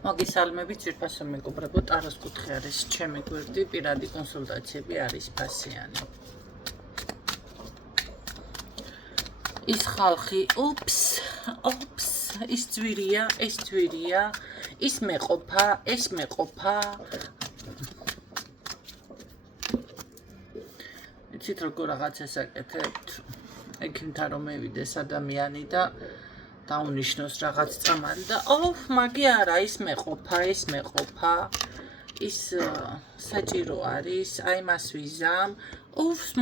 მოგესალმებით ძვირფასო მეგობრებო, ტაროს კუთხე არის ჩემი გვერდი, პირადი კონსულტაციები არის ფასიანი. ის ხალხი, ის ძვირია, ეს ძვირია, ის მეყოფა, ეს მეყოფა. იცით როგორ რაღაცას აკეთებთ? ექიმთან რომ მივიდეს ადამიანი და დაუნიშნოს რაღაც წამალი და მაგი არა, ის მეყოფა, ის საჭირო არის, აი მას ვიზამ.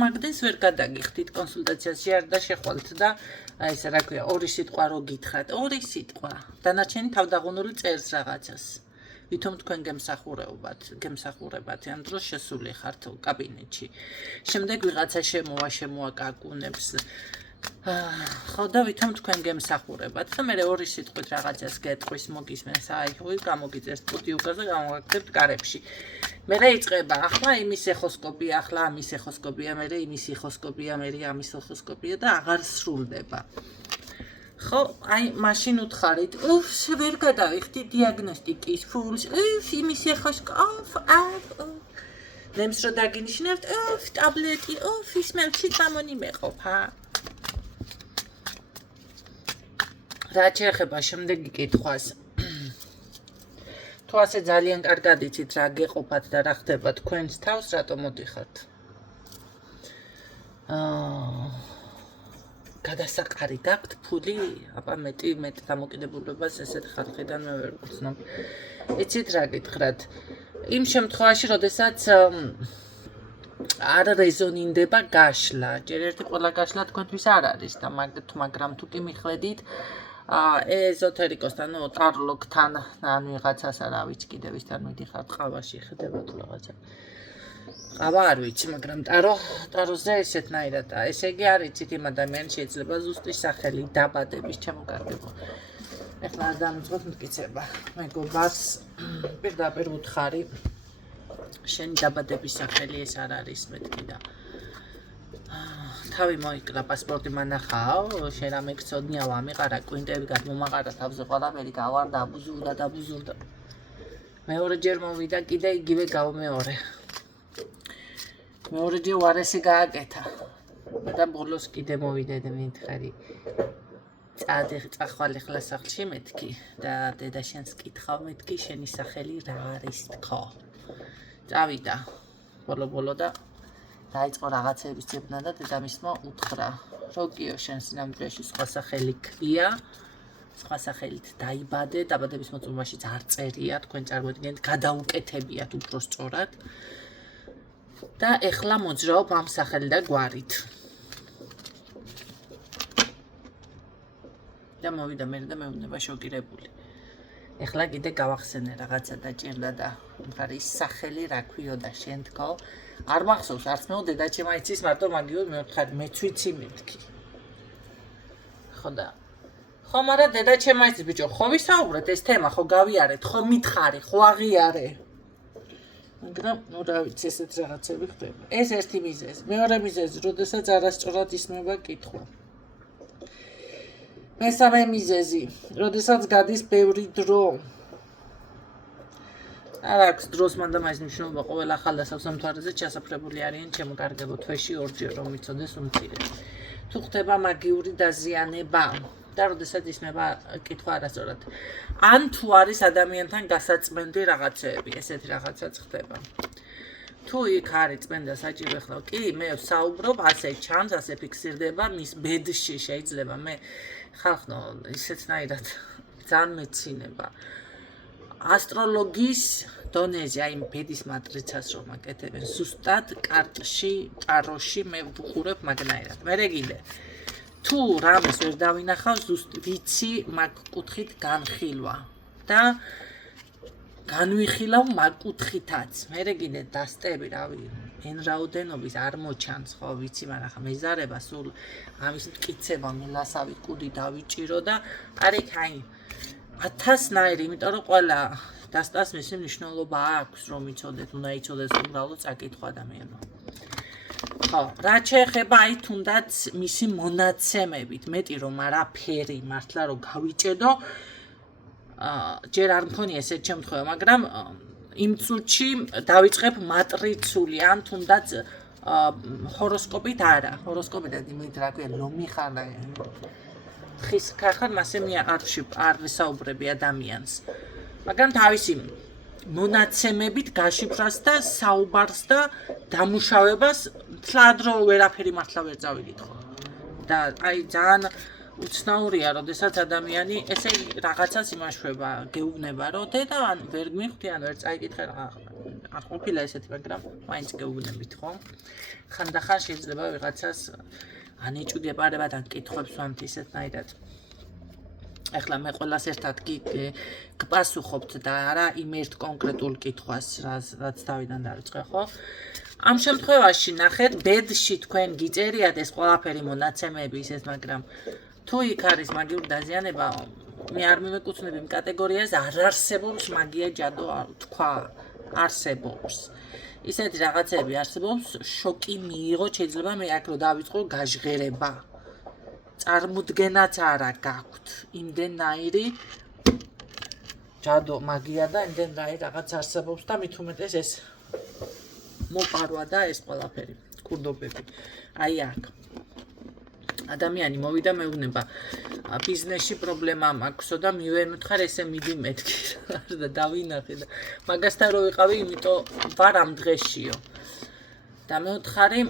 მაგდეს ვერ გადაგიხდით კონსულტაციაში არ და შეხვალთ და აი ეს რა ქვია, ორი სიტყვა რო გითხრათ, ორი სიტყვა. დანარჩენი თავდაღუნული წერს რაღაცას. ვითომ თქვენ გემსახურებათ, ამ დროს შესული ხართ კაბინეტში. შემდეგ ვიღაცა შემოაკაკუნებს. ხო და ვითომ თქვენ გემსახურებათ და მე ორი სიტყვით რაღაცას გეტყვის მოგისმენს, აი ხო გამოგიწერთ პუტიუკას და გამოვაკეთებთ კარებში. მე იწყება ახლა იმის ეხოსკოპია, ახლა ამის ეხოსკოპია, მე იმის ეხოსკოპია, მე ამის ეხოსკოპია და აღარ სრულდება. ხო, აი მაშინ უთხარით, ვერ გადავიხდი დიაგნოსტიკის ფულს, იმის ეხოსკოპია, ნემს რო დაგინიშნებთ, ტაბლეტი, ის მელში წამონი მეყოფა. რა შეეხება შემდეგი კითხვას. თუ ასე ძალიან კარგად იცით რა გეყოფათ და რა ხდება თქვენს თავს, რატომ მოდიხართ? გადასაყარი გაქვთ ფული? აბა მეტი დამოკიდებულებას ესეთ ხალხიდან მე ვერ ვგრძნობ. იცით რა გითხრათ? იმ შემთხვევაში, როდესაც არ რეზონინდება გაშლა, ჯერ ერთი ყველა გაშლა თქვენთვის არ არის და მაგრამ თუ კი მიხედით ეზოთერიკოსთან, ტარლოგთან, ან ვიღაცას არა ვიცი კიდე ვისთან მიდიხართ, ყავაში ხდება თუ რაღაცა. ყავა არ ვიცი, მაგრამ ტაროზე ესეთნაირად, ესე იგი არ იცით იმ ადამიანს შეიძლება ზუსტი სახელი დაბადების ჩემოგარგებო. ეხლა არ დამიწყოთ მტკიცება. მეგობარს პირდაპირ უთხარი, შენი დაბადების სახელი ეს არ არის მეთქი და თავი მოიკლა, პასპორტი მანახაო, შენ რამე გწოდნია, ვამიყარა, კვინტები გადმომაყარა, თავზე ყველაფერი გავარდა, აბუზურდა. მეორეჯერ მოვიდა, კიდე იგივე გავმეორე. მეორეჯერ უარესი გააკეთა. და ბოლოს კიდე მოვიდა და მითხარი. წახვალ ახლა სახლში მეთქი და დედა შენს კითხავ მეთქი, შენი სახელი რა არის თქო. წავიდა ბოლო და დაიწყო რაღაცების ძებნა და დედამისმა უთხრა, როგიო შენ სინამდვილეში სხვა სახელი ქვია, სხვა სახელით დაიბადე, დაბადების მოწმობაშიც არ წერია, თქვენ წარმოიდგინეთ, გადაუკეთებიათ უფრო სწორად და ეხლა მოძრაობ ამ სახელი და გვარით. და მოვიდა მე და მეუბნება შოკირებული. ეხლა კიდე გავახსენე რაღაცა დაჭირდა და ის სახელი რა ქვიოდა შენ თქო? არ მახსოვს, არც მე დედაჩემ აიცის, მარტო მაგიო მევთხარი, მეც ვიცი მეთქი. ხო და ხო, მაგრამ დედაჩემ აიცის, ბიჭო, ხო ვისაუბრეთ ეს თემა, ხო გავიარეთ, ხო მითხარი, ხო აღიარე. მაგრამ რა ვიცი, ესეთ რაღაცები ხდება. ეს ერთი მიზეზი. მეორე მიზეზი, როდესაც არასწორად ისმება კითხვა. მესამე მიზეზი, როდესაც გადის ბევრი დრო. არ აქვს დროს მანდ ამას მნიშვნელობა ყოველ ახალ დასამთავრებაზე ჩასაფრებული არიან ჩემოგარგებო თვეში ორჯერ რომ მიცოდეს უმცირე. თუ ხდება მაგიური დაზიანება და როდესაც ისმება კითხვა არასწორად. ან თუ არის ადამიანთან გასაწმენდი რაღაცეები, ესეთი რაღაცაც ხდება. თუ იქ არის წმენდა საჭირო ახლა კი მე ვსაუბრობ, ასე ჩანს, ასე ფიქსირდება მის ბედში შეიძლება მე ხალხო ისეთნაირად ძალიან მეცინება. ასტროლოგის დონეზე აი ბედის მატრიცას რომ აკეთებენ ზუსტად კარტში, ტაროში მე ვუყურებ მაგნაირად. მე კიდე თუ რამეს ვერ დავინახავ, ზუსტ ვიცი მაგ კუთხით განხილვა და განვიხილავ მაგ კუთხითაც. მე კიდე დასტები რავი εν რაოდენობის არ მოჩანს, ხო ვიცი, მაგრამ ხა მეზარება სულ ამის მტკიცება მელასავი კუდი დავიჭირო და არიქ აი 1000-ნაირი, იმიტომ რომ ყველა დასტას მისი მნიშვნელობა აქვს, რომ იცოდეთ, უნდა იცოდეს უბრალოდ წაკითხვა ადამიანმა. ხო, რა შეეხება აი თუნდაც მისი მონაცემებით, მეტი რომ არაფერი მართლა რომ გავიჭედო, ჯერ არ მქონია ესეთ შემთხვევა, მაგრამ იმ წუთში დავიწყებ მატრიცული ან თუნდაც ჰოროსკოპით არა. ჰოროსკოპიდან იმით რა ქვია, ლომი ხარ და ხის ხარ, მასე მე არ ვისაუბრები ადამიანს. მაგრამ თავისი მონაცემებით გაშიფრას და საუბარს და დამუშავებას თლადრო ვერაფერი მართლა ვერ წავიდით ხო. და აი ძალიან უცნაურია, როდესაც ადამიანი ესე რაღაცას იმაშვება, გეუბნება, რომ დედა ან ვერ მიხვდი, ან ვერ წაიკითხე რა. არ ყოფილა ესეთი, მაგრამ მაინც გეუბნებით, ხო? ხანდახან შეიძლება ვიღაცას ანიჭუდი ეპარებათ, ან კითხვებს ვამთ ისეთნაირად. ეხლა მე ყველას ერთად გპასუხობთ და არა იმ ერთ კონკრეტულ კითხვას, რაც თავიდან დავიწყე, ხო? ამ შემთხვევაში ნახეთ, ბედში თქვენ გიწერიათ ეს ყველაფერი მონაცემები ისეთ, მაგრამ თუ იქ არის მაგიური დაზიანება, მე არ მივეკუთვნები იმ კატეგორიას, არ არსებობს მაგია ჯადო თქვა, არსებობს. ისეთი რაღაცები არსებობს, შოკი მიიღო, შეიძლება მე აქ რო დავიწყო გაჟღერება. წარმოდგენაც არა გაქვთ იმდენაირი ჯადო მაგია და იმდენაირი რაღაც არსებობს და მით უმეტეს ეს მოპარვა და ეს ყველაფერი კურდობები აი აქ ადამიანი მოვიდა მეუბნება ბიზნესში პრობლემა მაქვსო და მივემთხარ ესე მიდი მეთქი და დავინახე და მაგასთან რო ვიყავი იმიტომ ვარ ამ დღეშიო და მეუთხარი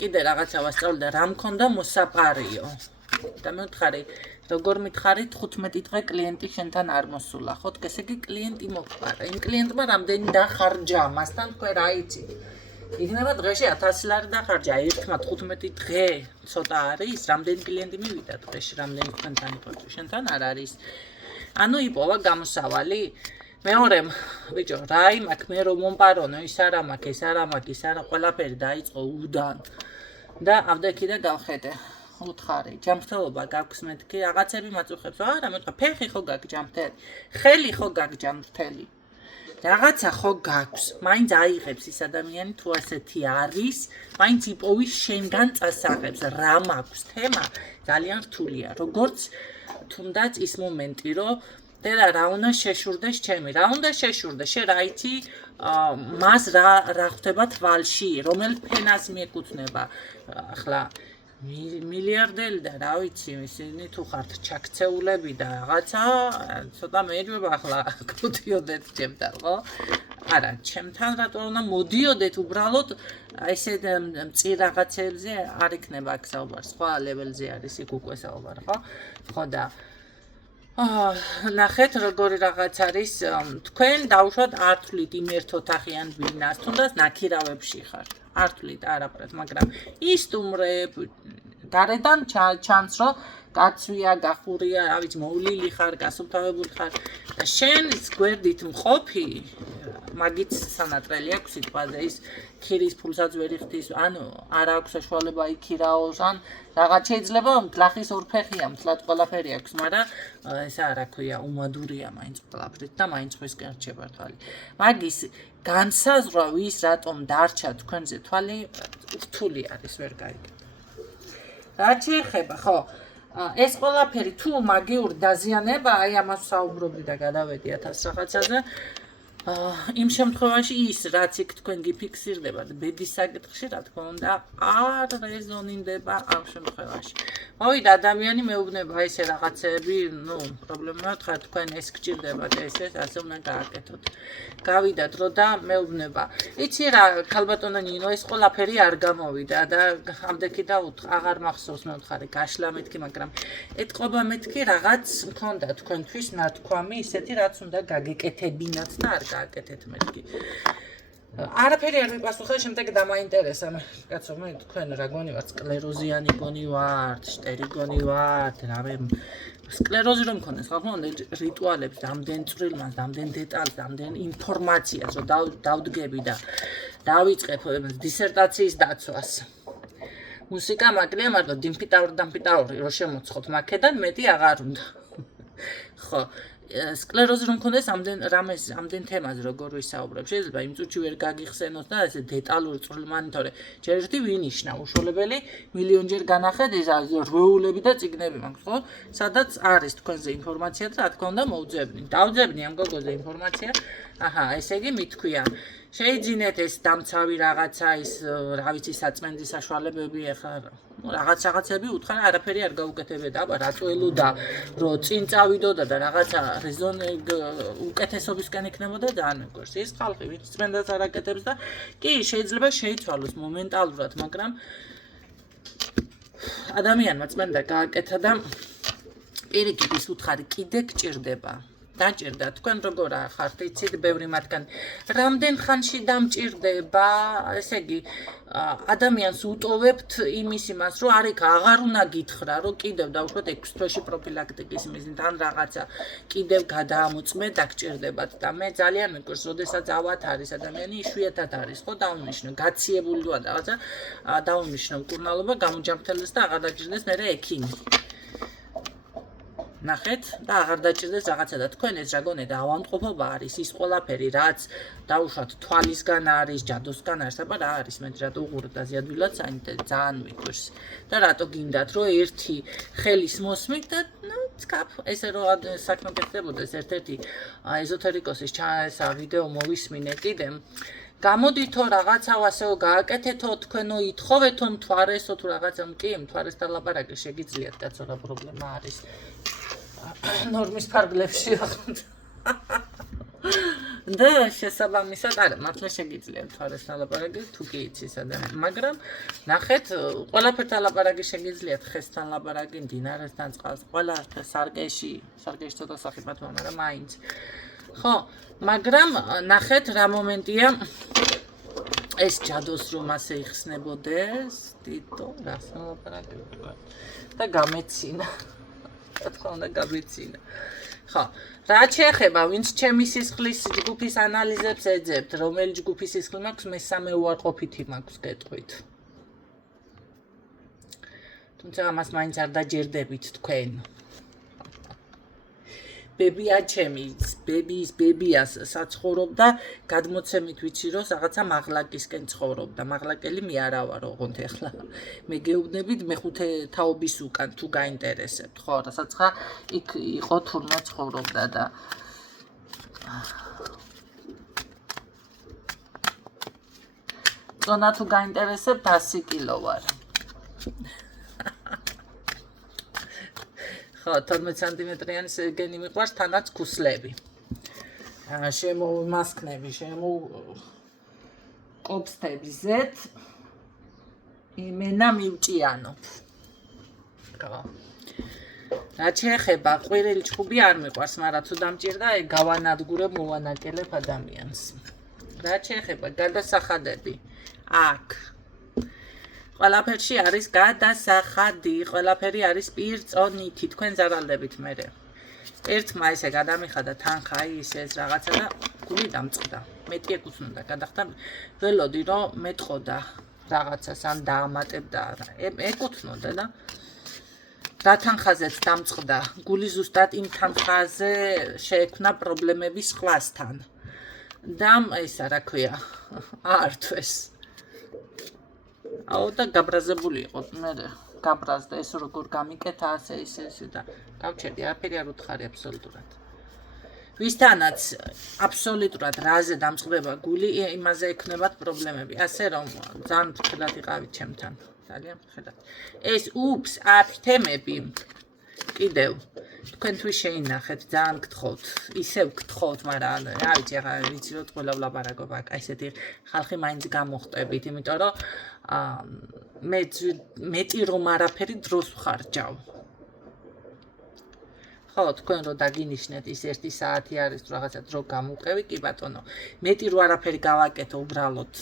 კიდე რაღაცა ვასწავლე და რა მქონდა მოსაპარიო და მეუთხარი როგორ მითხარი 15 დღე კლიენტი შენთან არ მოსულა ხო თქო ესე იგი კლიენტი მოყარა იმ კლიენტმა რამდენი დახარჯა მასთან თქვენ რა იცით იქნება დღეში 1000 ლარი დახარჯა ერთმა 15 დღე ცოტა არის რამდენი კლიენტი მივიდა დღეში რამდენი თქვენთან იყო შენთან არ არის ანუ იპოვა გამოსავალი მეორემ ბიჭო რა იმაქვს მე რომ მომპარონო ის არა მაქვს ეს არა მაქვს ის არა ყველაფერი დაიწყო უდან და ავდექი და გავხედე უთხარი ჯანმრთელობა გაქვს მეთქი რაღაცები მაწუხებს არა მე ვთქვა ფეხი ხო გაქვს ჯანმრთელი ხელი ხო გაქვს ჯანმრთელი რაღაცა ხო გაქვს მაინც აიღებს ის ადამიანი თუ ასეთი არის მაინც იპოვის შენგან წასაღებს რა მაქვს თემა ძალიან რთულია როგორც თუნდაც ის მომენტი რომ დედა რა უნდა შეშურდეს ჩემი რა უნდა შეშურდეს შე რა იცი მას რა ხდება თვალში რომელ ფენას მიეკუთვნება ახლა მილიარდელი და რა ვიცი ისინი თუ ხართ ჩაქცეულები და რაღაცა ცოტა მეერვება ახლა გუდიოდეთ ჩემთან ხო არა ჩემთან რატო უნდა მოდიოდეთ უბრალოდ ესე მწირ რაღაცებზე არ იქნება აქ საუბარი სხვა ლეველზე არის იქ უკვე საუბარი ხო და ნახეთ როგორი რაღაც არის თქვენ დაუშვათ არ თვლით იმ ერთ ოთახიან ბინას თუნდაც ნაქირავებში ხართ არ თვლით არაფრად მაგრამ ის სტუმრებ გარედან ჩანს რომ კაცვია გახურია რა ვიცი მოვლილი ხარ გასუფთავებული ხარ და შენ გვერდით მყოფი მაგით სანატრელი აქვს სიტყვაზე ის ქირის ფულსაც ვერ იხდის ანუ არ აქვს საშუალება იქირაოს ან რაღაც შეიძლება გლახის ორფეხია მთლად ყველაფერი აქვს მაგრამ ესა რა ქვია უმადურია მაინც ყველაფრით და მაინც ხოსკენ რჩება თვალი მაგის განსაზღვრა ვის რატომ დარჩა თქვენზე თვალი რთული არის ვერ გაიგეთ რა შეეხება ხო ეს ყველაფერი თუ მაგიური დაზიანება აი ამას საუბრობდი და გადავედი 1000 რაღაცაზე იმ შემთხვევაში ის რაც იქ თქვენ გიფიქსირდება ბედის საკითხში რა თქმა უნდა არ რეზონირდება ამ შემთხვევაში მოვიდა ადამიანი მეუბნება ესე რაღაცები ნუ პრობლემა ხარ თქვენ ეს გჭირდებათ ესე ასე უნდა გააკეთოთ გავიდა დრო და მეუბნება იცი რა ქალბატონო ნინო ეს ყველაფერი არ გამოვიდა და ამდექი და აღარ მახსოვს მე ვთხარი გაშლა მეთქი მაგრამ ეთყობა მეთქი რაღაც მქონდა თქვენთვის ნათქვამი ისეთი რაც უნდა გაგეკეთებინათ და არ გააკეთეთ მეთქი არაფერი არ მიპასუხა შემდეგ დამაინტერესა კაცო მე თქვენ რა გონი ვართ სკლეროზიანი გონი ვართ შტერიგონი ვართ რამე სკლეროზი რომ მქონდეს ხო რიტუალებს რამდენ წვრილმას რამდენ დეტალს რამდენ ინფორმაციას რომ დავდგები და დავიწყებ დისერტაციის დაცვას მუსიკა მაკლია მაგრამ დიმპიტაური რომ შემოცხოთ მაქედან მეტი აღარ უნდა ხო სკლეროზი რომ მქონდეს ამდენ თემაზე როგორ ვისაუბრებ, შეიძლება იმ წუთში ვერ გაგიხსენოთ და ესე დეტალური წვრილმანი, თორე ჯერ ერთი ვინიშნა უშუალებელი მილიონჯერ განახეთ ეს რვეულები და წიგნები მაქვს, ხო? სადაც არის თქვენზე ინფორმაცია და რა თქმა უნდა მოვძებნი. დავძებნი ამ გოგოზე ინფორმაცია. აჰა, ესე იგი მithქვია. შეიძინეთ ეს დამცავი რაღაცა, ის რა ვიცი საწმენდის საშუალებები ახლა რაღაცები უთხარ არაფერი არ გაუკეთებდა, აბა რატო ელოდა რომ წინ წავიდოდა და რაღაცა რეზონე უკეთესობისკენ იქნებოდა ძალიან მეგობრს. ეს ხალხი ვინც წმენდას არ აკეთებს და კი შეიძლება შეიცვალოს მომენტალურად, მაგრამ ადამიანმა წმენდა გააკეთა და პირიქით ის უთხარი კიდე გჭირდება. დაჭირდა თქვენ როგორ ხართ იცით ბევრი მათგან რამდენ ხანში დამჭირდება ესე იგი ადამიანს უტოვებთ იმის იმას რომ არიქ აღარ უნდა გითხრა რომ კიდევ დავუშვათ 6 თვეში პროფილაქტიკის მიზნით ან რაღაცა კიდევ გადაამოწმე დაგჭირდებათ და მე ძალიან მეგობრს როდესაც ავათ არის ადამიანი იშვიათად არის ხო დაუნიშნო გაციებულიო რაღაცა დაუნიშნო მკურნალობა გამოჯანმრთელდეს და აღარ დაჭირდეს მერე ექიმი ნახეთ და აღარ დაჭირდეს რაღაცა და თქვენ ეს რა გონეთ ავადმყოფობა არის ის ყველაფერი რაც დაუშვათ თვალისგან არის ჯადოსგან არის აბა რა არის მე რატო უყურებთ აზიადვილად ძალიან მიყვარს და რატო გინდათ რომ ერთი ხელის მოსმით და ნუ ცკაფ ესე რომ საქმე გექნებოდეს ერთ-ერთი ეზოთერიკოსის ჩაესა ვიდეო მოვისმინე კიდე გამოდითო რაღაცა ასეო გააკეთეთო თქვენო ითხოვეთო მთვარესო თუ რაღაცა კი მთვარესთან ლაპარაკი შეგიძლიათ კაცო რა პრობლემა არის ნორმის ფარგლებში ვახოთ და შესაბამისად არა მართლა შეგიძლიათ მთვარესთან ლაპარაკი თუ კი იცის ადამიანი მაგრამ ნახეთ ყველაფერთან ლაპარაკი შეგიძლიათ ხესთან ლაპარაკი მდინარესთან წყალს ყველა სარკეში ცოტა სახიფათოა მაგრამ მაინც ხო მაგრამ ნახეთ რა მომენტია ეს ჯადოს რომ ასე იხსნებოდეს ტიტო რას ლაპარაკებია და გამეცინა რა თქმა უნდა გამეცინა ხო რა შეეხება ვინც ჩემი სისხლის ჯგუფის ანალიზებს ეძებთ რომელი ჯგუფის სისხლი მაქვს მესამე უარყოფითი მაქვს გეტყვით თუმცა ამას მაინც არ დაჯერდებით თქვენ ბებია ჩემი ბებიას საცხოვრობდა გადმოცემით ვიცი რომ რაღაცა მაღლაკისკენ ცხოვრობდა მაღლაკელი მე არა ვარ ოღონდ ახლა მე გეუბნებით მეხუთე თაობის უკან თუ გაინტერესებთ ხო რასაც ხა იქ იყო თურმე ცხოვრობდა და ზონა თუ გაინტერესებთ 100 კილო ვარ ხო 12 სანტიმეტრიანი გენი მიყვარს თანაც ქუსლები შემომასკნები კობსტები ზეთ იმენა მივჭიანობ ხო რა შეეხება ყვირილი ჩხუბი არ მიყვარს მაგრამ თუ დამჭირდა გავანადგურებ მოვანაკელებ ადამიანს რა შეეხება გადასახადები აქ ყველაფერში არის გადასახადი, ყველაფერი არის პირწონითი, თქვენ ზარალდებით მერე. ერთმა ესე გადამიხადა თანხა ის რაღაცა და გული დამწყდა. მეტი ეკუთვნოდა, გადახდა ველოდი რომ მეტყოდა რაღაცას ან დაამატებდა, ეკუთვნოდა და რა თანხაზეც დამწყდა. გული ზუსტად იმ თანხაზე შეექმნა პრობლემები სხვასთან. და ისა რა ქვია, აართვეს. აუ და გაბრაზებული იყო მე გაბრაზდა ეს როგორ გამიკეთა ასე ისე და გავჩერდი არაფერი არ უთხარი აბსოლუტურად ვისთანაც აბსოლუტურად რაზე დამწყდება გული იმაზე ექნებათ პრობლემები ასე რომ ძალიან ფრთხილად იყავით ჩემთან ძალიან ფრთხილად ეს უფს აქ თემები კიდევ თქვენთვის შეინახეთ ძალიან გთხოვთ ისევ გთხოვთ მაგრამ რა ვიცი ახლა ვიცი რომ ყველა ვლაპარაკობ აქ ესეთი ხალხი მაინც გამოხტებით იმიტომ რომ მეტი რომ არაფერი დროს ვხარჯავ ხო თქვენ რომ დაგინიშნეთ ის 1 საათი არის რაღაცა დრო გამოვყევი კი ბატონო მეტი რომ არაფერი გავაკეთო უბრალოდ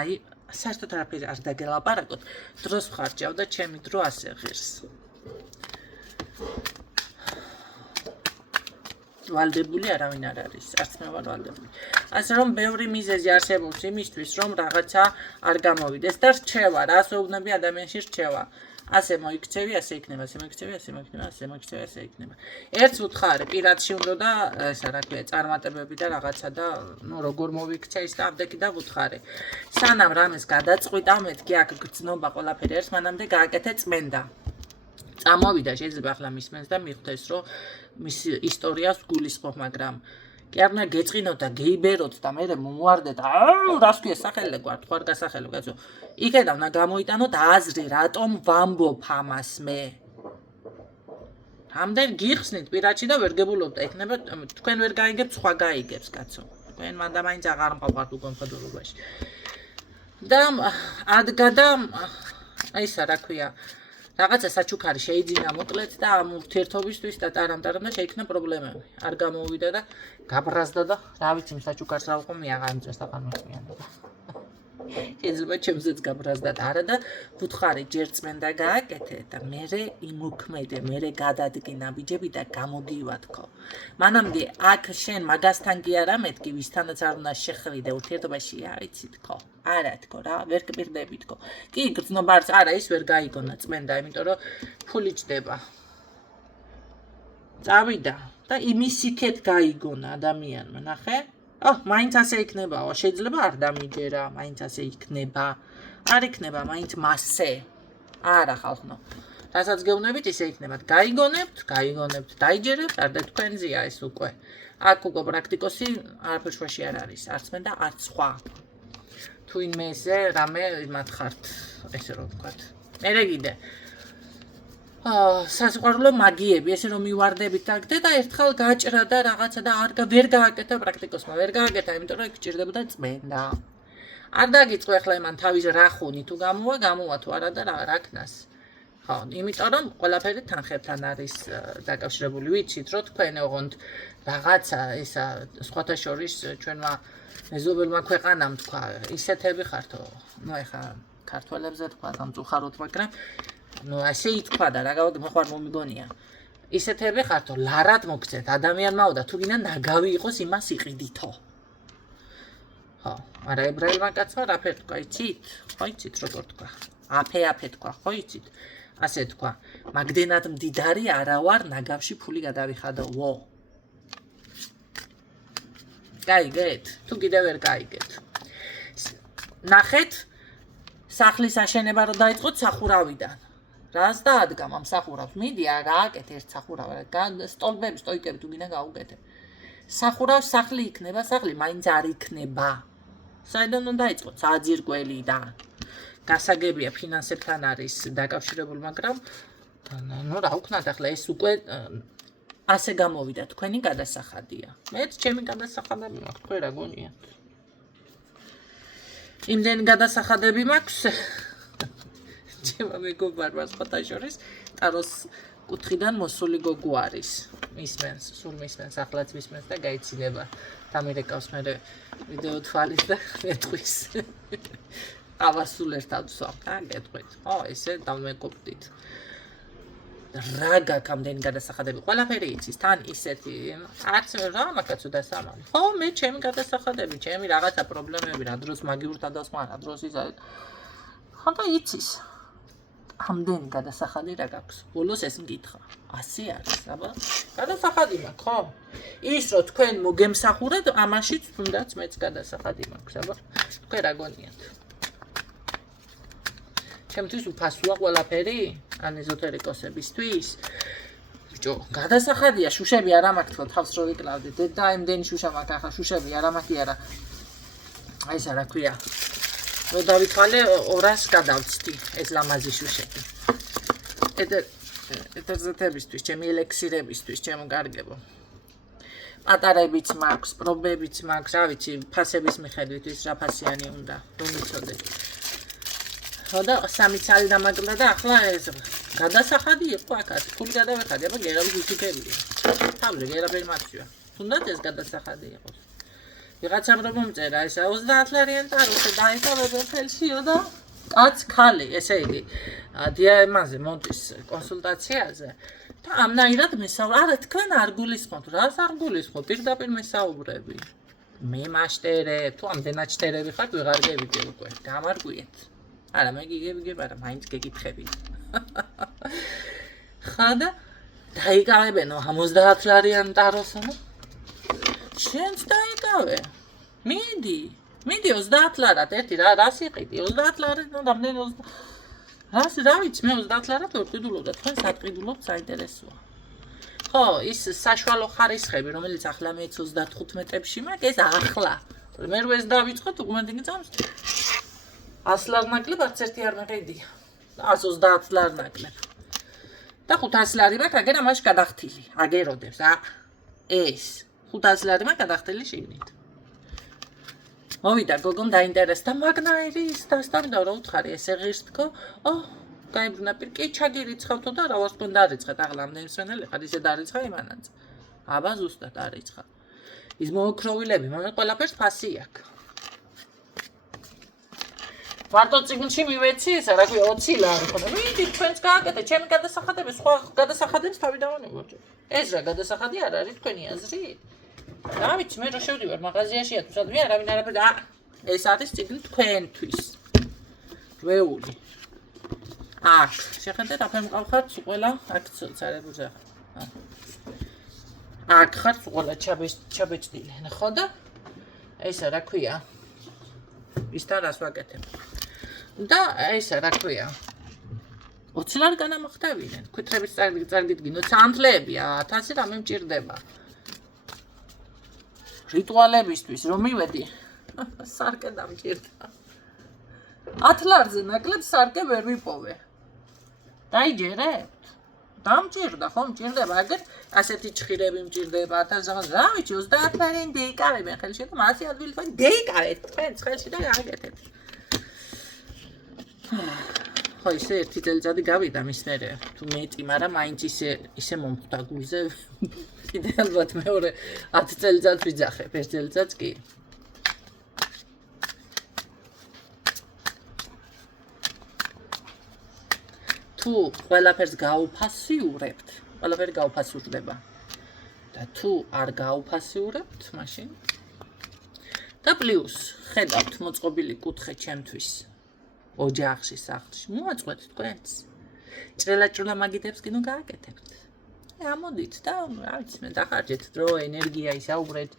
აი საერთოდ არაფერი არ დაგელაპარაკოთ დროს ვხარჯავ და ჩემი დრო ასე ღირს ვალდებული არავინ არ არის არც მე ვარ ვალდებული ასე რომ ბევრი მიზეზი არსებობს იმისთვის რომ რაღაცა არ გამოვიდეს და რჩევა რას ვეუბნები ადამიანში რჩევა ასე მოიქცევი, ასე იქნება, ასე მოიქცევი, ასე მოიქნება, ასე მოიქცევი, ასე იქნება. ერთს ვუთხარი, პირადში უნდა და ესა რა ქვია, წარმატებები და რაღაცა და ნუ როგორ მოვიქცე ის და ამდენი და ვუთხარი. სანამ რამეს გადაწყვიტა, მეთქი აქ გრძნობა ყველაფერი არის, მანამდე გააკეთე წმენდა. წამოვიდა, შეიძლება ახლა მისმენს და მიხვდეს, რომ მის ისტორიას გულისხმობ, მაგრამ კი არ უნდა გეწყინოთ და გეიბეროთ და მე მომوارდეთ. რას ქვია სახელე გვარ, თქვა გასახელო, კაცო. იქედა უნდა გამოიტანოთ აზრი, რატომ ვამბობ ამას მე. ამდენ გიხსნით პირადში და ვერ გებულობთ, ეკნება თქვენ ვერ გაიგებთ, სხვა გაიგებს, კაცო. თქვენ მანდა მაინც აღარ მყავართ უკვე მხედველობაში. და ადგა და აი ისა რა ქვია. რაღაცა საჩუქარი შეიძინა მოკლედ და ამ ურთიერთობისთვის და ტარამ-ტარამ და შეიქმნა პრობლემები. არ გამოვიდა და გაბრაზდა და რა ვიცი იმ საჩუქარს რა ვიყო მე აღარ მიწევს და ყანმოწმიანდა. შეიძლება ჩემზეც გაბრაზდა და არა და ვუთხარი ჯერ წმენდა გააკეთე და მერე იმოქმედე, მერე გადადგინა ბიჯები და გამოდივა თქო. მანამდე აქ შენ მაგასთან კი არა მეთქი ვისთანაც არ უნდა შეხვიდე ურთიერთობაში აიცი თქო. არა თქო რა, ვერ გპირდები თქო. კი გრძნობა არა ის ვერ გაიგონა წმენდა, იმიტომ რომ ფული ჭდება. წავიდა და იმის იქეთ გაიგონა ადამიანმა, ნახე? მაინც ასე იქნებაო, შეიძლება არ დამიჯერა, მაინც ასე იქნება. არ იქნება, მაინც მასე. არა ხალხო. რასაც გეუბნებით, ისე იქნებათ. გაიგონებთ, დაიჯერებთ, არ და თქვენზეა ეს უკვე. აქ უკვე პრაქტიკოსი არაფერში არ არის, არც მე და არც სხვა. თუ იმეზე რამე იმათ ხართ, ესე რომ ვთქვათ. მერე კიდე. სასიყვარულო მაგიები, ესე რომ მივარდებით აქ და ერთხელ გაჭრა და რაღაცა და ვერ გააკეთა პრაქტიკოსმა, ვერ გააკეთა, იმიტომ რომ იქ ჭირდებოდა წმენდა. არ დაგიწყო ახლა იმან თავის რა ხუნი თუ გამოვა თუ არა და რა ქნას. ხო, იმიტომ რომ ყველაფერი თანხებთან არის დაკავშირებული. ვიცით, რომ თქვენ ოღონდ რაღაცა ისა სხვათა შორის ჩვენმა მეზობელმა ქვეყანამ თქვა, ისეთები ხართო. ნუ ეხა ქართველებზე თქვა გამწუხაროთ, მაგრამ ნუ ასე ითქვა და რა მოხარ მომიგონია. ისეთები ხართო, ლარად მოგცეთ ადამიანმაო და თუ გინდა ნაგავი იყოს იმას იყიდითო. ხო, არა ებრაელმა კაცმა რაფერ თქვა, იცით? ხო იცით როგორ თქვა? აფე თქვა, ხო იცით? ასე თქვა, მაგდენად მდიდარი არა ვარ, ნაგავში ფული გადავიხადო. ვო. გაიგეთ? თუ კიდევ ვერ გაიგეთ. ნახეთ, სახლის აშენება რო დაიწყოთ სახურავიდან. რას დაადგა ამ სახურავს? მიდი გააკეთე ერთ სახურავად. სტოლბები, სტოიკები თუ გინდა გაუკეთე. სახურავს სახლი იქნება, სახლი მაინც არ იქნება. საიდან უნდა დაიწყოთ? საძირკველიდან. გასაგებია ფინანსებთან არის დაკავშირებული, მაგრამ ნუ რა ვქნათ ახლა ეს უკვე ასე გამოვიდა თქვენი გადასახადია. მეც ჩემი გადასახადები მაქვს, თქვენ რა გონიათ? იმდენი გადასახადები მაქვს. ჩემო მეგობარმა სხვათა შორის ტაროს კუთხიდან მოსული გოგო არის. მისმენს, სულ მისმენს, ახლაც მისმენს და გაიცინება. დამირეკავს მე ვიდეო თვალის და მეტყვის. ავასულ ერთად ვსვამ და გეტყვით. ხო, ესე დავმეკოპდით. რა გაქვს ამდენი გადასახადები? ყველაფერი იცის, თან ისეთი. არც რა მაგაცო დასამალი. ხო, მე ჩემი გადასახადები, ჩემი რაღაცა პრობლემები, რა დროს მაგივრთა დასმა, რა დროს ისა. ხო და იცის. ამდენი გადასახადი რა გაქვს? ბოლოს ეს მკითხა. ასე არის, აბა. გადასახადი მაქვს, ხო? ის რომ თქვენ მოგემსახურეთ, ამაშიც თუნდაც მეც გადასახადი მაქვს, აბა. თქვენ რა გონიათ? ჩემთვის უფასოა ყველაფერი? ან ეზოთერიკოსებისთვის? ბიჭო, გადასახადია, შუშები არ ამაქვს თქო, თავს რო ვიკლავდით. და იმდენი შუშა მაქვს, ახლა შუშები არ ამაქვს არა. აი ეს რა ქვია? რო დავითვალე 200 გადავწდი ეს ლამაზი შუშები. ეთერზეთებისთვის, ჩემი ელექსირებისთვის, ჩემო კარგებო. პატარებიც მაქვს, პრობებიც მაქვს, რა ვიცი, ფასების მიხედვით ის რა ფასიანი უნდა, რომ იცოდეთ. ხო და 3 წელი დამაგლა და ახლა ეს გადასახადი იყო აქაც, ფული გადავეხადე, აბა გერავის უთიქებია. თავზე გერაფერი მაქცია. თუნდაც ეს გადასახადი იყოს. ვიღაცამ რომ მომწერა ეს 30 ლარიანი ტაროხი დაიკავებდა ხელშიო და კაც ხალი, ესე იგი, დიამაზე მოდის კონსულტაციაზე და ამნაირად მესაუბრე, არა თქვენ არ გულისხმობთ, რას არ გულისხმობ, პირდაპირ მესაუბრები. მე მაშტერე, თუ ამდენად შტერები ხართ, ვეღარ გევიგე უკვე, გამარგვიეთ. არა, მე გიგებიგებ, არა, მაინც გეკითხები. ხადა დაიკავებენო 50 ლარიან ტაროსო. შენც დაიკავე. მიდი 30 ლარად ერთი რას იყიდი 30 ლარად რამდენი 20 რა ვიცი მე 30 ლარად ვერ ყიდულობ და თქვენ სატყიდულობთ საინტერესოა. ხო, ის საშუალო ხარისხები, რომელიც ახლა მეც 35-ებში მაქვს, ეს ახლა. მე როეს დავიწყოთ, უკმედინი წამს. 100 ლარ ნაკლებ არც ერთი არ მეყიდია. 130 ლარ ნაკლებ. და 500 ლარი მაქვს, აგერ ამაში გადახთილი. აგეროდებს, ეს 500 ლარი მაქვს გადახთილი შიგნით. მოვიდა გოგომ დაინტერესდა მაგნაირის დასტამდა რა უთხარი ესე ღირს თქო. გაიბრუნა პირკი ჩაგირიცხავთო და რა ვარ თქვენ დარიცხეთ ახლა ამდენი სვენელი ხარ ისე დარიცხა იმანაც. აბა ზუსტად დარიცხა. ის მოოქროვილები, მაგრამ ყველაფერს ფასი აქვს. მარტო წიგნში მივეცი ესა რა ქვია 20 ლარი ხო და მიდი თქვენს გააკეთე ჩემი გადასახადები სხვა გადასახადებს თავი დავანებო. ეს რა გადასახადი არ არის თქვენი აზრით? რა ვიცი მე რო შევდივარ მაღაზიაშია თუ სადმე არავინ არაფერი ეს არის წიგნი თქვენთვის. რვეული. აქ შეხედეთ აფერ მყავხართ ყველა აქ ცარებუზა. აქ ხართ ყველა ჩაბეჭდილი ხო და ესა რა ქვია ისთან რას ვაკეთებ და ესა რა ქვია 20 ლარი განამახტავდნენ ქვითრების წარგიდგინო სანთლეებია 1000 რამე მჭირდება რიტუალებისთვის რომ მივედი სარკე დამჭირდა 10 ლარზე ნაკლებ სარკე ვერ ვიპოვე დაიჯერებთ დამჭირდა ხომ მჭირდება აგერ ასეთი ჭხირები მჭირდება 1000 რა ვიცი 30 ლარიან დეიკავებენ ხელში და მასე ადვილი თქვენ დეიკავეთ თქვენ ხელში და გააკეთეთ ხო ისე ერთი წელიწადი გავიდა მის მერე თუ მეტი მაგრამ მაინც ისე მომხვდა გულზე კიდე ალბათ მეორე 10 წელიწადს ვიძახებ ერთ წელიწადს კი თუ ყველაფერს გაუფასიურებთ, ყველაფერი გაუფასურდება. და თუ არ გაუფასიურებთ, მაშინ და პლუს ხედავთ მოწყობილი კუთხე ჩემთვის ოჯახში, სახლში. მოაწყვეთ თქვენც. ჭრელა მაგიდებს კიდე გააკეთებთ. ამოდით და რა ვიცი მე დახარჯეთ დრო, ენერგია ისაუბრეთ.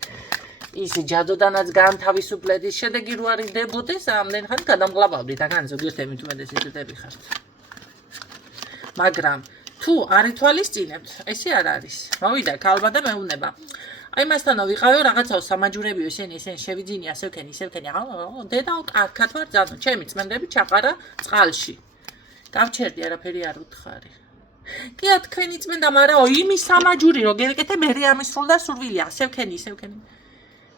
ის ჯადოდანაც განთავისუფლეთ, ის შედეგი რო არ იდებოდეს, ამდენ ხანი გადამყლავდით, აგან ზოგიერთ ემით უმეტეს ისეთები ხართ. მაგრამ თუ არ ითვალისწინებთ, ესე არ არის. მოვიდა ქალბა და მეუბნება. აი მასთანო ვიყავეო რაღაცაო სამაჯურებიო ესენი შევიძინი ასე ვქენი, ისე ვქენი. დედა კარგად ვარ ძანო, ჩემი წმენდები ჩაყარა წყალში. გავჩერდი არაფერი არ უთხარი. კი თქვენი წმენდა, მაგრამ იმის სამაჯური რო გეკეთე, მე ამის სულ და სურვილი ასე ვქენი, ისე ვქენი.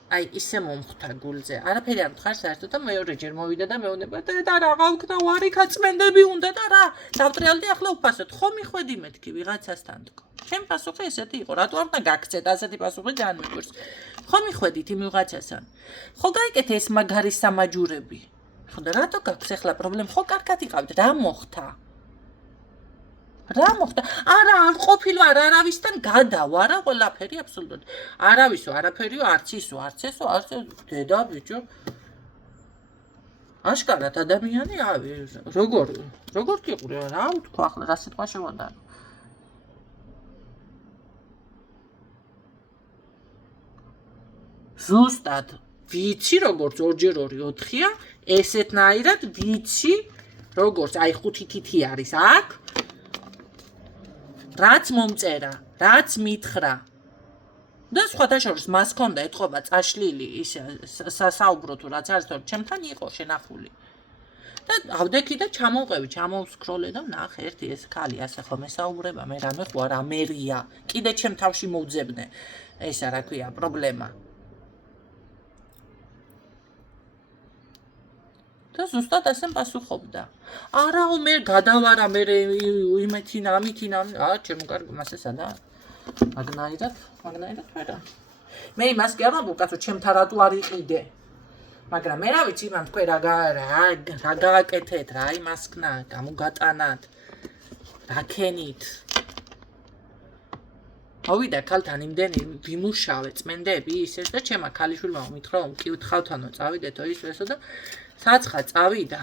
აი ისე მომხვდა გულზე. არაფერი არ მთხარ საერთოდ და მეორეჯერ მოვიდა და მეუბნება და რაღა ვქნა ვარიქა წმენდები უნდა და რა დავტრიალდი ახლა უფასოდ. ხო მიხვედი მეთქი ვიღაცასთან თქო. ჩემი პასუხი ესეთი იყო. რატო არ უნდა გაგცეთ ასეთი პასუხი ძალიან მიგვირს. ხო მიხვედით იმ ვიღაცასთან. ხო გაიკეთე ეს მაგარი სამაჯურები. ხო და რატო გაქვს ახლა პრობლემა? ხო კარგად იყავთ. რა მოხდა? რა მოხდა? არა, არ ყოფილო არავისთან გადავა რა ყველაფერი აბსოლუტურად. არავისო, არაფერიო, არც ისო, არც ესო, არც დედა ბიჭო. აშკარად ადამიანი, როგორ გიყურე რა ვთქვა ახლა რა სიტყვა შევადარო. ზუსტად ვიცი როგორც 2x2 4-ია, ესეთნაირად ვიცი როგორც აი 5 თითი არის აქ. რაც მომწერა, რაც მითხრა. და სხვათა შორის მას ქონდა ეთყობა წაშლილი ის სასაუბრო თუ რაც არის თორე ჩემთან იყო შენახული. და ავდექი და ჩამოვყევი, ჩამოვსკროლე და ნახე ერთი ეს ქალი ასე ხომ ესაუბრება, მე რამე ხო არა მერია. კიდე ჩემ თავში მოვძებნე. ესა რა ქვია, პრობლემა. და ზუსტად ასე პასუხობდა. არაო მე გადავარა მე იმეთინა ამითინა ჩემ კარგი მასე სადა მაგნაირად ვერა მე იმას კი არ ვამბობ კაცო ჩემთან რატო არ იყიდე მაგრამ მე რა ვიცი იმან თქვენ რა გააკეთეთ რა იმას ქნა გამოგატანათ რა ქენით მოვიდა ქალთან იმდენი ვიმუშავე წმენდები ისეს და ჩემა ქალიშვილმა მითხრა რომ კი ვთხავთანო წავიდეთო ის ესო და საცხა წავიდა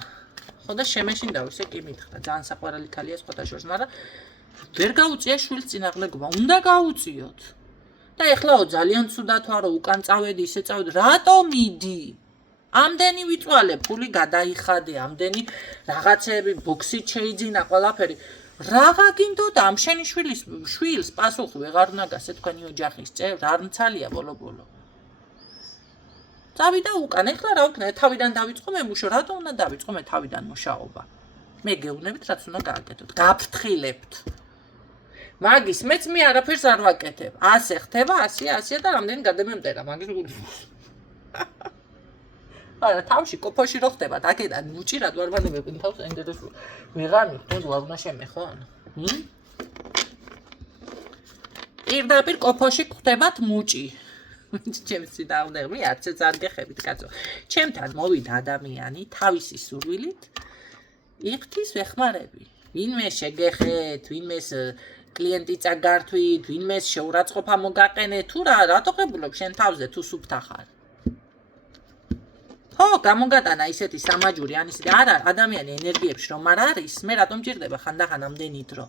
ხო და შემეშინდა ისე კი მითხრა ძალიან საყვარელი ქალია სხვათა შორის მაგრამ ვერ გაუწია შვილს წინაღლეგობა უნდა გაუწიოთ და ეხლაო ძალიან ცუდად ვარო უკან წავედი ისე წავედი რატომ მიდი ამდენი ვიწვალე ფული გადაიხადე ამდენი რაღაცები ბოქსით შეიძინა ყველაფერი რაღა გინდოდა ამ შენი შვილს პასუხი ვეღარ უნდა გასცე თქვენი ოჯახის წევრ არ მცალია ბოლო წავიდა უკან ეხლა რა ვქნა თავიდან დავიწყო მე მუშაობა რატომ უნდა დავიწყო მე თავიდან მუშაობა მე გეუბნებით რაც უნდა გააკეთოთ გაფრთხილებთ მაგის მეც მე არაფერს არ ვაკეთებ ასე ხდება ასე და რამდენი გადამემტერა მაგის არა თავში კოფოში რო ხდება აქედან უჭირად ვარ ვანებებინ თავს ინტერესულ ვეღარ მიხდენ ვარ უნდა შემეხონ პირდაპირ კოფოში ხდებათ მუჭი ჩემს დავდები არცეც არ გეხებით კაცო ჩემთან მოვიდა ადამიანი თავისი სურვილით იხთვის ვეხმარები ვინმე შეგეხეთ ვინმეს კლიენტი წაგართვით ვინმეს შეურაცხყოფა მოგაყენეთ თუ რა რატო ღებულობ შენ თავზე თუ სუფთა ხარ ხო გამოგატანა ისეთი სამაჯური ან ისეთი არა ადამიანი ენერგიებში რომ არ არის მე რატომ ჭირდება ხანდახან ამდენი დრო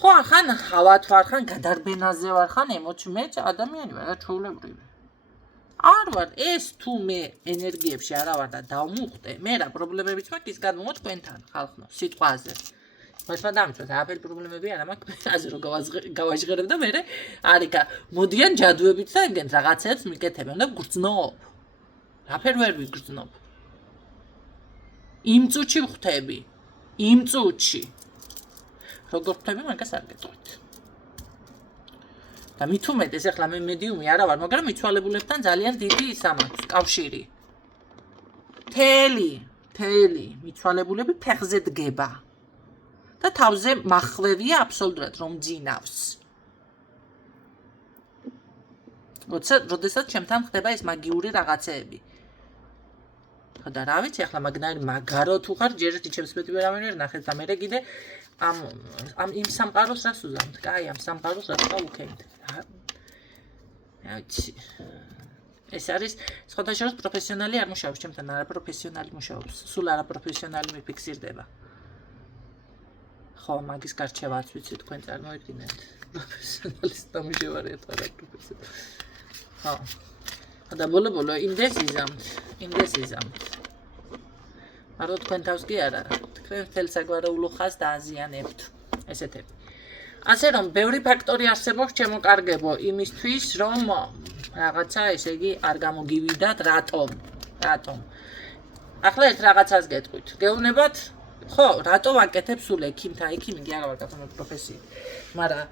ხო ხან ხავათ ვარ ხან გადარბენაზე ვარ ხან ემოცი მე ადამიანი ვარ და ჩვეულებრივი არ ვარ ეს თუ მე ენერგიებში არა ვარ და დავმუხტე მე რა პრობლემებიც მაქვს ის გადმოვა თქვენთან ხალხო სიტყვაზე მას მადამწოთ აფერ პრობლემები არა მაქვს ასე რომ გავაჟღერებ და მე არიქა მოდიან ჯადუებით და ეგენ რაღაცებს მიკეთებენ და გრძნობ აფერ ვერ ვიგრძნობ იმ წუთში ვხვდები იმ წუთში როგორ ხტები მაგას არ გეტყვით და მით უმეტეს ახლა მე მედიუმი არა ვარ მაგრამ მიცვალებულებთან ძალიან დიდი ის ამაქვს კავშირი თელი მიცვალებულები ფეხზე დგება და თავზე მახვევია აბსოლუტურად რომ ძინავს როდესაც ჩემთან ხდება ეს მაგიური რაღაცეები ხო და რა ვიცი ახლა მაგნაირი მაგარო თუ ხარ ჯერ ერთი ჩემს მეტი ვერავინ ვერ ნახეთ და მე კიდე ამ იმ სამყაროს რას უზამთ? კაი, ამ სამყაროს რას გავუქენთ? აიცი. ეს არის სხვადასხვა შორის პროფესიონალი არ მუშაობს, ჩემთან არა პროფესიონალი მუშაობს. სულ არა პროფესიონალი მიფიქსირდება. ხო, მაგის გარჩევაც ვიცი თქვენ წარმოიდგინეთ. პროფესიონალის დამშევარია არა პროფესიონალი. ხო. და ბოლო იმდეს იზამთ. არა თქვენ თავს კი არა. თქვენ თელ საგვარეულო ხაზს დააზიანებთ. ესეთები. ასე რომ ბევრი ფაქტორი არსებობს შემოკარგებო იმისთვის რომ რაღაცა ესე იგი არ გამოგივიდათ რატომ ახლა ერთ რაღაცას გეტყვით გეუბნებათ ხო რატო ვაკეთებ სულ ექიმთა ექიმი კი არა ვარ გაფორმებული პროფესია მაგრამ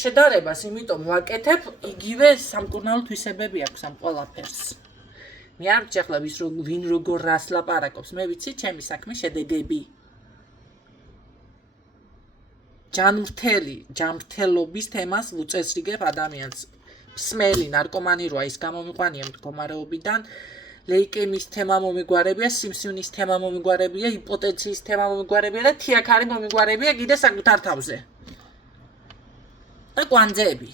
შედარებას იმიტომ ვაკეთებ იგივე სამკურნალო თვისებები აქვს ამ ყველაფერს მე არ ვჭი ახლა ვინ როგორ რას ლაპარაკობს მე ვიცი ჩემი საქმის შედეგები ჯანმრთელობის თემას ვუწესრიგებ ადამიანს სმელი ნარკომანი როა ის გამომიყვანია მდგომარეობიდან ლეიკემიის თემა მომიგვარებია სიმსივნის თემა მომიგვარებია იპოტენციის თემა მომიგვარებია და თიაქარი მომიგვარებია კიდე საკუთარ თავზე და კვანძეები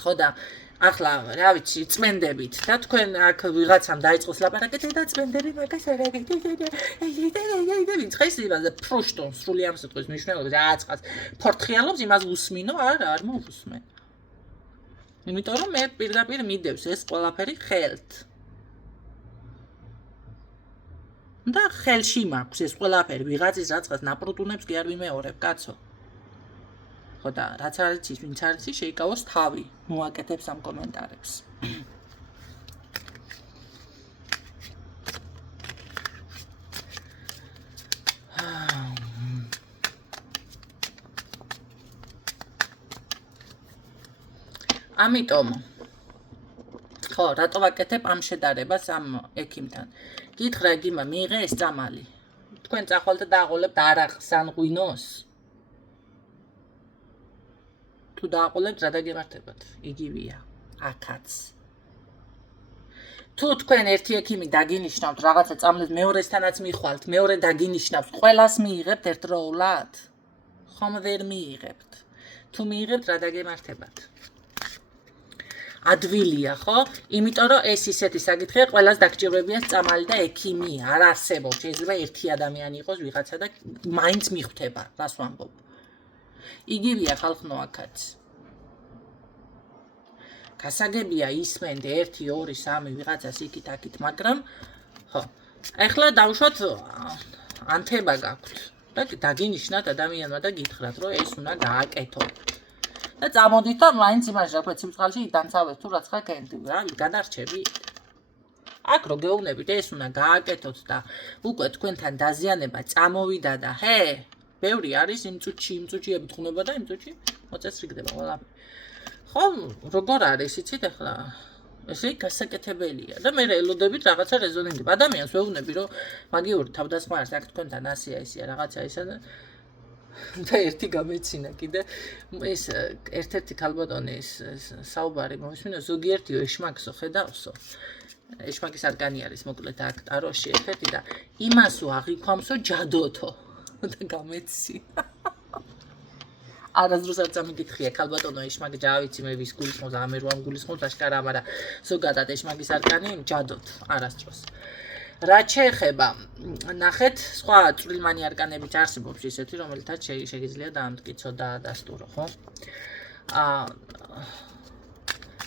ხო და ახლა რა ვიცი წმენდებით და თქვენ აქ ვიღაცამ დაიწყოს ლაპარაკეთ და წმენდები მაგას არ აგეთ ხეს იმაზე ფრუშტონ სრული ამ სიტყვის მნიშვნელობით რააცხაც ფორთხიალობს იმას უსმინო არ მოვუსმენ იმიტომ რომ მე პირდაპირ მიდევს ეს ყველაფერი ხელთ და ხელში მაქვს ეს ყველაფერი ვიღაცის რაცხას ნაპროტუნებს კი არ ვიმეორებ კაცო ხო და რაც არის ის ვინც არის შეიკავოს თავი მოაკეთებს ამ კომენტარებს ამიტომ ხო რატო ვაკეთებ ამ შედარებას ამ ექიმთან გითხრა გიმა მიიღე ეს წამალი თქვენ წახვალთ და დააყოლებთ არახს ან ღვინოს თუ დააყოლებთ რა დაგემართებათ იგივეა აქაც თუ თქვენ ერთი ექიმი დაგინიშნავთ რაღაცა წამლებს მეორესთანაც მიხვალთ მეორე დაგინიშნავს ყველას მიიღებთ ერთდროულად ხომ ვერ მიიღებთ თუ მიიღებთ რა დაგემართებათ ადვილია, ხო? იმიტომ რომ ეს ისეთი საკითხია, ყველას დაგჭირებია წამალი და ექიმი, არ არსებობს. შეიძლება ერთი ადამიანი იყოს ვიღაცა და მაინც მიხვდება, რას ვამბობ. იგივეა ხალხნო აქაც. გასაგებია ისმენდე 1 2 3 ვიღაცას იქით-აქით, მაგრამ ხო. ეხლა დავუშვათ ანთება გაქვთ და დაგინიშნათ ადამიანმა და გითხრათ, რომ ეს უნდა გააკეთო. და წამოდით და მაინც იმაში რა ქვია სიმწყალში დანცავეთ თუ რაცხა გენდი რა გადარჩები აქ რო გეუბნებით ეს უნდა გააკეთოთ და უკვე თქვენთან დაზიანება წამოვიდა და ჰე ბევრი არის იმ წუთში ებთხუნება და იმ წუთში მოწესრიგდება ყველაფერი ხო როგორ არის იცით ახლა ესე გასაკეთებელია და მე ელოდებით რაღაცა რეზონირდება ადამიანს ვეუბნები რომ მაგიური თავდასხმა არის აქ თქვენთან ასია რაღაცა ისა და ერთი გამეცინა კიდე ეს ერთ-ერთი ქალბატონის საუბარი მომისმინა ზოგიერთიო ეშმაკსო ხედავსო ეშმაკის არკანი არის მოკლედ აქ ტაროში ერთ-ერთი და იმასო აღიქვამსო ჯადოთო და გამეცინა არასდროს არ წამიგითხია ქალბატონო ეშმაკი ჯავიცი მე ვის გულისხმობს ამერ ვამ გულისხმობს აშკარა მაგრამ ზოგადად ეშმაკის არკანი ჯადოთ არასდროს რაც შეეხება ნახეთ სხვა წვრილმანი არკანებიც არსებობს ისეთი რომელთაც შეიძლება დაამტკიცო და დასტურო ხო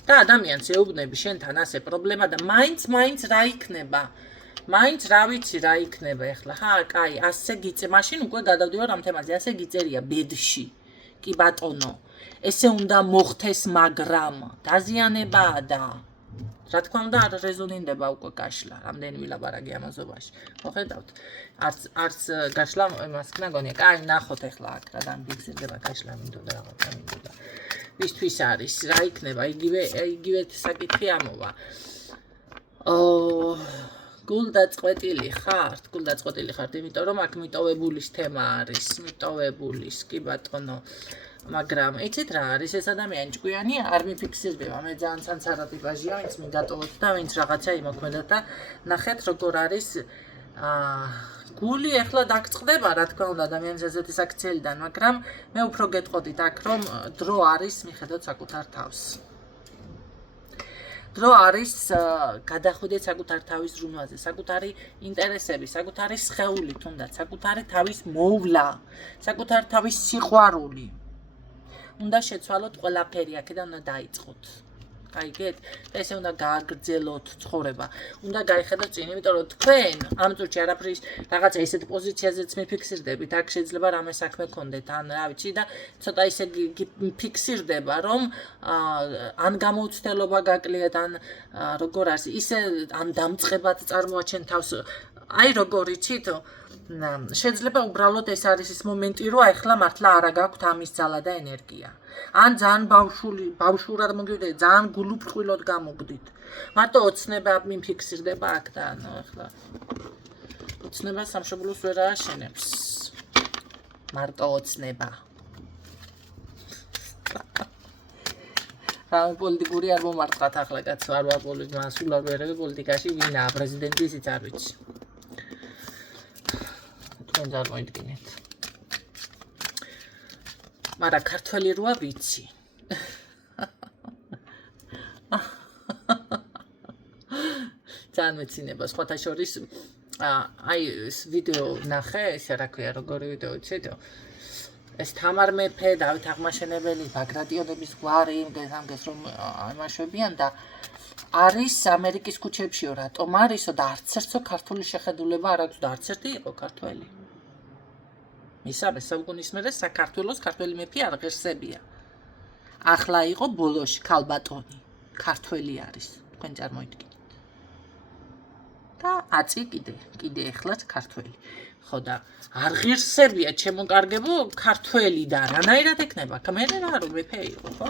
და ადამიანს ეუბნები შენთან ასე პრობლემა და მაინც რა იქნება მაინც რა ვიცი რა იქნება ეხლა ხა კაი ასე გიწე მაშინ უკვე გადავდივარ ამ თემაზე ასე გიწერია ბედში კი ბატონო ესე უნდა მოხდეს მაგრამ დაზიანებაა და რა თქმა უნდა არ რეზონირდება უკვე გაშლა რამდენი ვილაპარაკე ამაზობაში მოხედავთ არც გაშლა მასკნა გონია კაი ნახოთ ეხლა აქ რა დამბიგზირდება გაშლა მინდოდა რაღაცა მინდოდა ვისთვის არის რა იქნება იგივე საკითხი ამოვა გულდაწყვეტილი ხართ იმიტომ რომ აქ მიტოვებულის თემა არის მიტოვებულის კი ბატონო მაგრამ იცით რა არის ეს ადამიანი ჭკვიანი არ მიფიქსირდება მე ძალიან სანცარა ტიპაჟია ვინც მიგატოვოთ და ვინც რაღაცა იმოქმედოთ და ნახეთ როგორ არის გული ეხლა დაგწყდება რა თქმა უნდა ადამიანის ესეთი საქციელიდან მაგრამ მე უფრო გეტყოდით აქ რომ დრო არის მიხედოთ საკუთარ თავს დრო არის გადახვიდეთ საკუთარ თავის ზრუნვაზე, საკუთარი ინტერესები, საკუთარი სხეული თუნდაც, საკუთარი თავის მოვლა, საკუთარი თავის სიყვარული. უნდა შეცვალოთ ყველაფერი, აქედან უნდა დაიწყოთ. გაიგეთ? და ესე უნდა გააგრძელოთ ცხოვრება. უნდა გაიხედოთ წინ, იმიტომ რომ თქვენ ამ წუთში არაფრის რაღაცა ისეთ პოზიციაზეც მიფიქსირდებით, აქ შეიძლება რამე საქმე გქონდეთ, ან რა ვიცი და ცოტა ისე ფიქსირდება, რომ ან გამოცდილება გაკლიათ, ან როგორ არის, ისე ან დამწყებად წარმოაჩენ თავს. აი როგორ იცით? შეიძლება უბრალოდ ეს არის ის მომენტი, რომ ახლა მართლა არა გაქვთ ამის ძალა და ენერგია. ან ძალიან ბავშვურად მოგივიდეთ, ძალიან გულუფრხილოდ გამოგდით. მარტო ოცნება მიმფიქსირდება აქ და ანუ ახლა ოცნება სამშობლოს ვერ ააშენებს. მარტო ოცნება. რა პოლიტიკური არ მომარტყათ ახლა კაცო არ ვაპოლიტიკა მასულ არ ვერები პოლიტიკაში ვინაა პრეზიდენტი ისიც არ ვიცი. თქვენ წარმოიდგინეთ. მაგრამ ქართველი როა ვიცი. ძალიან მეცინება სხვათა შორის აი ეს ვიდეო ნახე, ესე რა ქვია, როგორი ვიდეო იცით? ეს თამარ მეფე, დავით აღმაშენებელი, ბაგრატიონების გვარი, ამგეს რომ ამაშვებიან და არის ამერიკის ქუჩებშიო, რატომ არისო და არც ერთო ქართული შეხედულება არ აქვს და არც ერთი იყო ქართველი. მისაბე საუკუნის მერე საქართველოს ქართველი მეფე არ ღირსებია. ახლა იყო ბოლოში ქალბატონი, ქართველი არის, თქვენ წარმოიდგინეთ. და აწი კიდე ეხლაც ქართველი. ხო და არ ღირსებია ჩემო კარგებო ქართველი და რანაირად ეკნება? მე რა რომ მეფე იყო, ხო?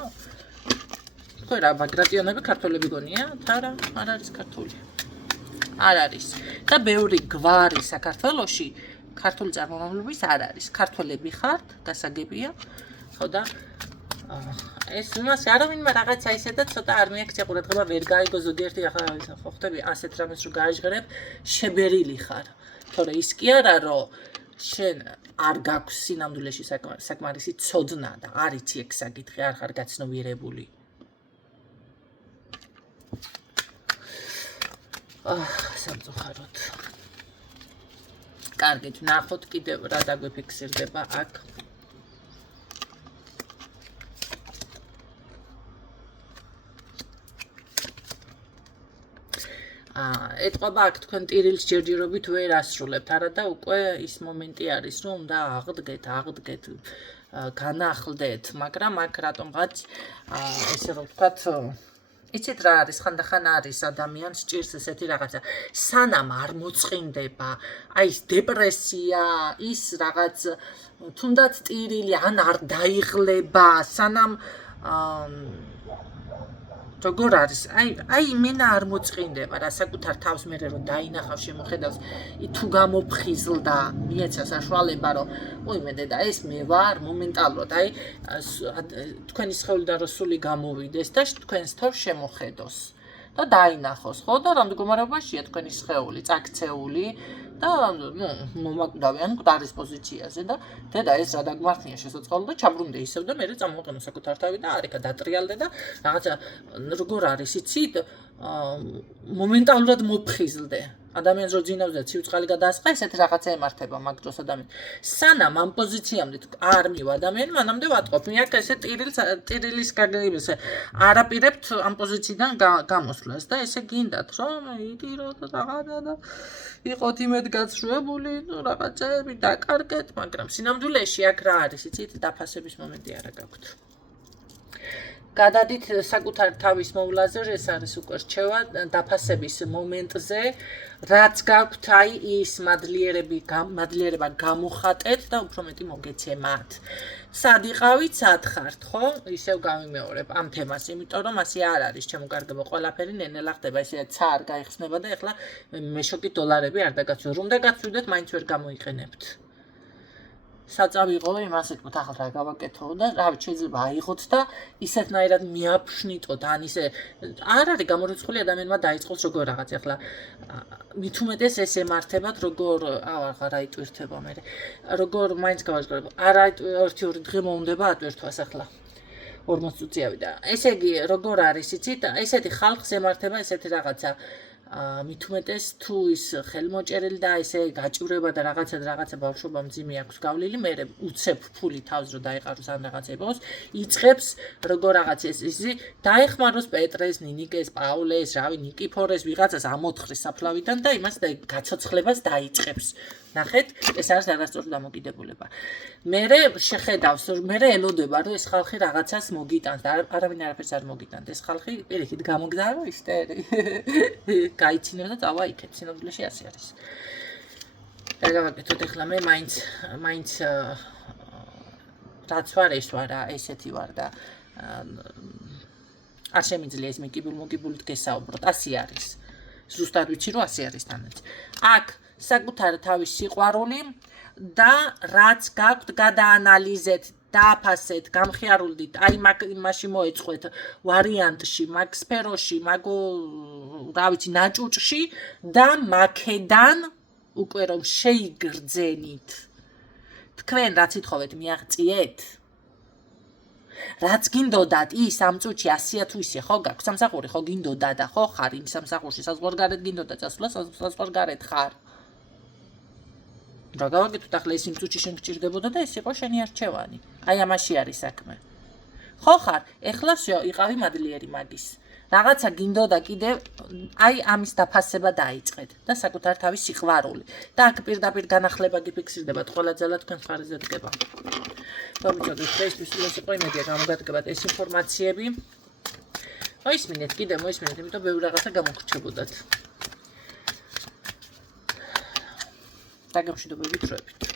თქვენ რა ბაგრატიონები ქართველები გონია? არა, არ არის ქართული. არ არის. და ბევრი გვარი საქართველოში ქართული წარმომავლობის არ არის. ქართველები ხართ, გასაგებია. ხო და ეს იმას არავინმა რაღაცა ისე და ცოტა არ მიაქცია ყურადღება ვერ გაიგო ზოგიერთი ახლა ხო ხტები ასეთ რამეს რო გააჟღერებ შებერილი ხარ. თორე ის კი არა რომ შენ არ გაქვს სინამდვილეში საკმარისი ცოდნა და არ იცი ეგ საკითხი არ ხარ გაცნობიერებული. სამწუხაროდ. კარგით, ნახოთ კიდევ რა დაგვიფიქსირდება აქ. ეთყობა აქ თქვენ ტირილს ჯერჯერობით ვერ ასრულებთ, არა და უკვე ის მომენტი არის, რომ უნდა აღდგეთ, განახლდეთ, მაგრამ აქ რატომღაც ესე რომ ვთქვათ, იცით რა არის, ხანდახან არის ადამიანს ჭირს ესეთი რაღაცა, სანამ არ მოწყინდება, აი ეს დეპრესია, ის რაღაც თუნდაც ტირილი ან არ დაიღლება, სანამ როგორ არის? აი მენა არ მოწყინდება რა საკუთარ თავს მე რომ დაინახავ შემოხედავს, თუ გამოფხიზლდა, მიეცა საშუალება რომ უიმე დედა ეს მე ვარ მომენტალურად, აი თქვენი სხეულიდან რო სული გამოვიდეს და თქვენს თავს შემოხედოს და დაინახოს, ხო და რამ მდგომარეობაშია თქვენი სხეული, წაქცეული და მომაკვდავიან მკვდარის პოზიციაზე და დედა ეს რა დაგმართნია შესაძლოა და ჩაბრუნდე ისევ და მე წამოვყენო საკუთარ თავი და არიქა დატრიალდე და რაღაცა როგორ არის იცით მომენტალურად მოფხიზლდე ადამიანს რო ძინავდა ცივწყალი გადაასხა ესეთ რაღაცა ემართება მაგ დროს ადამიანს სანამ ამ პოზიციამდე არ მივა ადამიანი მანამდე ვატყობ მე აქ ესე ტირილის გაგებებს არაპირებთ ამ პოზიციიდან გამოსვლას და ესე გინდათ რომ იტირო და რაღაცა და იყოთ იმედ გაცრუებული რაღაცები დაკარგეთ მაგრამ სინამდვილეში აქ რა არის იცით დაფასების მომენტი არა გაქვთ გადადით საკუთარ თავის მოვლაზე ეს არის უკვე რჩევა დაფასების მომენტზე რაც გაქვთ აი ის მადლიერება გამოხატეთ და უფრო მეტი მოგეცემათ სად იყავით სად ხართ ხო ისევ გავიმეორებ ამ თემას იმიტომ რომ ასე არ არის შემოგარგება ყველაფერი ნენელა ხდება ესე ცა არ გაიხსნება და ეხლა მეშოკი დოლარები არ დაგაცვით რომ დაგაცვიდეთ მაინც ვერ გამოიყენებთ საწავიღო იმას ეთქვით ახლა რა გავაკეთო და რა ვიცი შეიძლება აიღოთ და ისეთნაირად მიაფშნიტოთ ან ისე არ არის გამორიცხული ადამიანმა დაიწყოს როგორ რაღაც ახლა მით უმეტეს ეს ემართებათ როგორ აღარ აიტვირთება მე როგორ მაინც გავაჟღერებ არა 1-2 დღე მოუნდება ატვირთვას ახლა 40 წუთიავი და ესე იგი როგორ არის იცით ესეთი ხალხს ემართება ესეთი რაღაცა მით უმეტეს თუ ის ხელმოჭერილი და ესე გაჭირება და რაღაცა ბავშვობა მძიმე აქვს გავლილი მე უცებ ფული თავს რო დაიყაროს ან რაღაცა იყოს იწყებს როგორ რაღაც ეს ისი დაეხმაროს პეტრეს ნინიკეს პაულეს რავი ნიკიფორეს ვიღაცას ამოთხრის საფლავიდან და იმას გაცოცხლებას დაიწყებს ნახეთ ეს არის არასწორი დამოკიდებულება მე შეხედავს მე ელოდება რომ ეს ხალხი რაღაცას მოგიტანს და არავინ არაფერს არ მოგიტანს ეს ხალხი პირიქით გამოგზავნო ისტერი გაიცინება და წავა იქეთ სინამდვილეში ასე არის და გავაკეთოთ ახლა მე მაინც რაც ვარ ეს ვარ ესეთი ვარ და არ შემიძლია ეს მოკიბულით გესაუბროთ ასე არის ზუსტად ვიცი რომ ასე არის თანაც აქ საკუთარ თავის სიყვარული და რაც გაქვთ გადაანალიზეთ დააფასეთ, გამხიარულდით, აი მაშინ მოეწყვეთ ვარიანტში, მაგ სფეროში, მაგ რა ვიცი, ნაჭუჭში და მაქედან უკვე რომ შეიგრძენით. თქვენ რაც ითხოვეთ მიაღწიეთ? რაც გინდოდათ ის ამ წუთში 100 თუ ისე ხო გაქვს სამსახური ხო გინდოდა და ხო ხარ იმ სამსახურში საზღვარგარეთ გინდოდა წასვლა საზღვარგარეთ ხარ. რა გავაკეთოთ ახლა ის იმ წუთში შენ გჭირდებოდა და ეს იყო შენი არჩევანი. აი ამაში არის საქმე. ხო ხარ, ეხლა всё, იყავი მადლიერი მაგის. რაღაცა გინდოდა კიდევ, აი ამის დაფასება დაიწყეთ და საკუთარ თავის სიყვარული. და აქ პირდაპირ განახლება გიფიქსირდებათ, ყველა ძალა თქვენ მხარეზე დგება. მომიწოდეთ დღეისთვის ის იყო იმედია გამოგადგებათ ეს ინფორმაციები. მოისმინეთ კიდევ, მოისმინეთ, იმიტომ ბევრი რაღაცა გამოგრჩებოდათ. დაგემშვიდობებით დროებით.